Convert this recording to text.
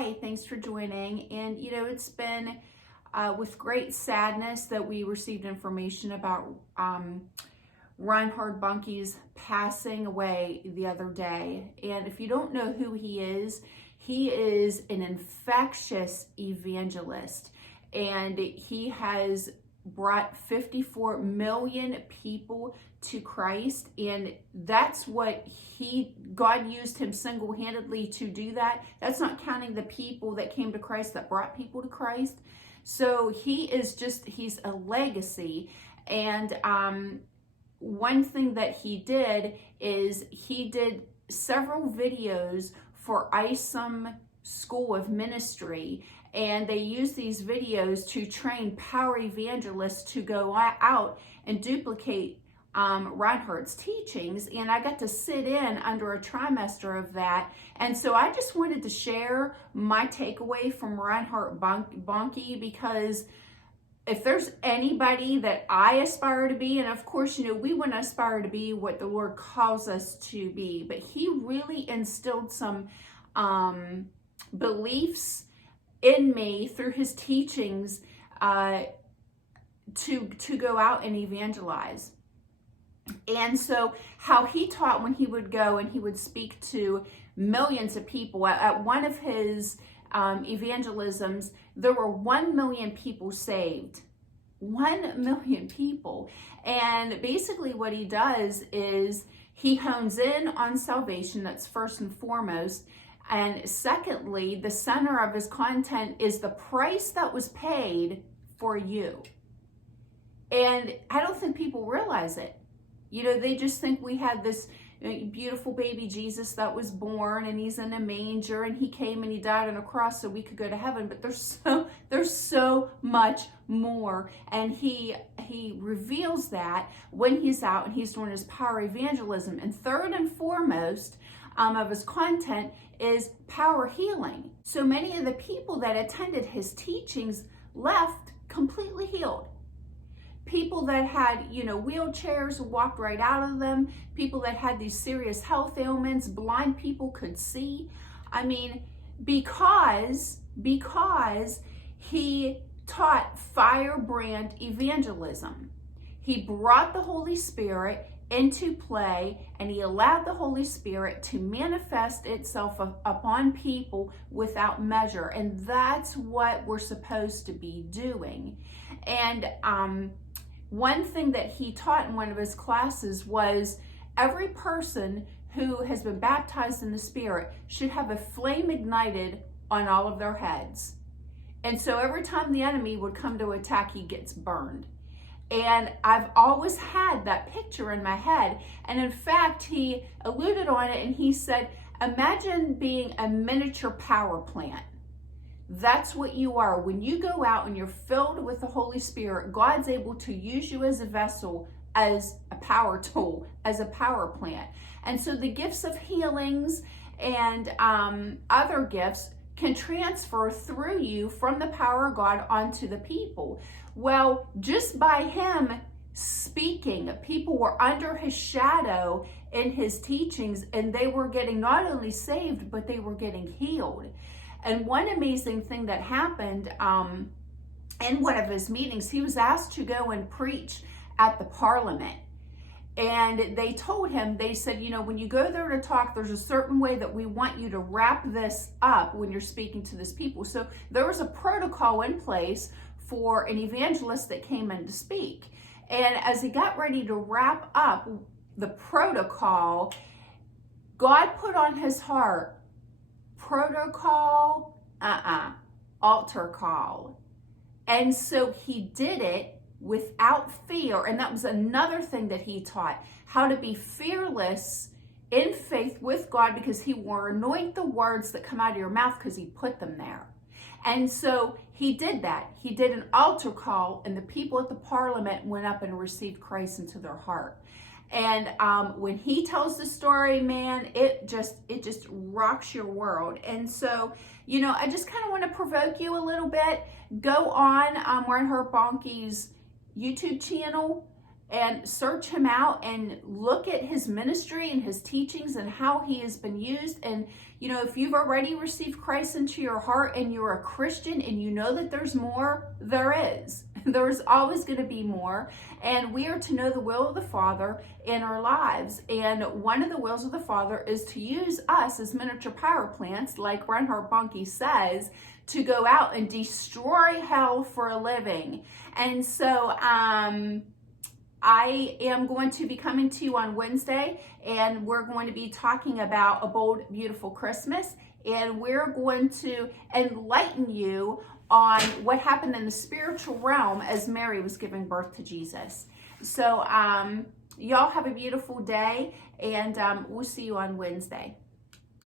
Hi, thanks for joining. And it's been with great sadness that we received information about Reinhard Bunke's passing away the other day. And if you don't know who he is an infectious evangelist, and he has brought 54 million people to Christ, and that's what God used him single-handedly to do that. That's not counting the people that came to Christ, that brought people to Christ. So he's a legacy. And one thing that he did is he did several videos for ISOM School of Ministry, and they use these videos to train power evangelists to go out and duplicate Reinhard's teachings. And I got to sit in under a trimester of that, and so I just wanted to share my takeaway from Reinhard Bunke, because if there's anybody that I aspire to be, and of course, we want to aspire to be what the Lord calls us to be, but he really instilled some beliefs in me through his teachings to go out and evangelize. And so how he taught when he would go and he would speak to millions of people. At one of his evangelisms, there were 1 million people saved. 1 million people. And basically what he does is he hones in on salvation. That's first and foremost. And secondly, the center of his content is the price that was paid for you. And I don't think people realize it. They just think we had this beautiful baby Jesus that was born, and he's in a manger, and he came and he died on a cross so we could go to heaven. But there's so much more, and he reveals that when he's out and he's doing his power evangelism. And third and foremost of his content is power healing. So many of the people that attended his teachings left completely healed. People that had, wheelchairs walked right out of them. People that had these serious health ailments, blind people could see. I mean, because he taught firebrand evangelism. He brought the Holy Spirit into play, and he allowed the Holy Spirit to manifest itself upon people without measure. And that's what we're supposed to be doing. And one thing that he taught in one of his classes was every person who has been baptized in the Spirit should have a flame ignited on all of their heads. And so every time the enemy would come to attack, he gets burned. And I've always had that picture in my head. And in fact, he alluded on it, and he said, imagine being a miniature power plant. That's what you are. When you go out and you're filled with the Holy Spirit, God's able to use you as a vessel, as a power tool, as a power plant. And so the gifts of healings and other gifts can transfer through you from the power of God onto the people. Well, just by him speaking, people were under his shadow in his teachings, and they were getting not only saved, but they were getting healed. And one amazing thing that happened in one of his meetings, he was asked to go and preach at the Parliament. And they told him, they said, when you go there to talk, there's a certain way that we want you to wrap this up when you're speaking to this people. So there was a protocol in place for an evangelist that came in to speak. And as he got ready to wrap up the protocol, God put on his heart, protocol, altar call. And so he did it without fear. And that was another thing that he taught, how to be fearless in faith with God, because he will anoint the words that come out of your mouth because he put them there. And so he did that. He did an altar call, and the people at the Parliament went up and received Christ into their heart. And when he tells the story, man, it just rocks your world. And so, I just kind of want to provoke you a little bit. Go on Reinhard Bunke's YouTube channel and search him out and look at his ministry and his teachings and how he has been used. And You know, if you've already received Christ into your heart and you're a Christian and you know that there's more, there is. There's always going to be more. And we are to know the will of the Father in our lives. And one of the wills of the Father is to use us as miniature power plants, like Reinhard says, to go out and destroy hell for a living. And so I am going to be coming to you on Wednesday, and we're going to be talking about A Bold, Beautiful Christmas, and we're going to enlighten you on what happened in the spiritual realm as Mary was giving birth to Jesus. So y'all have a beautiful day, and we'll see you on Wednesday.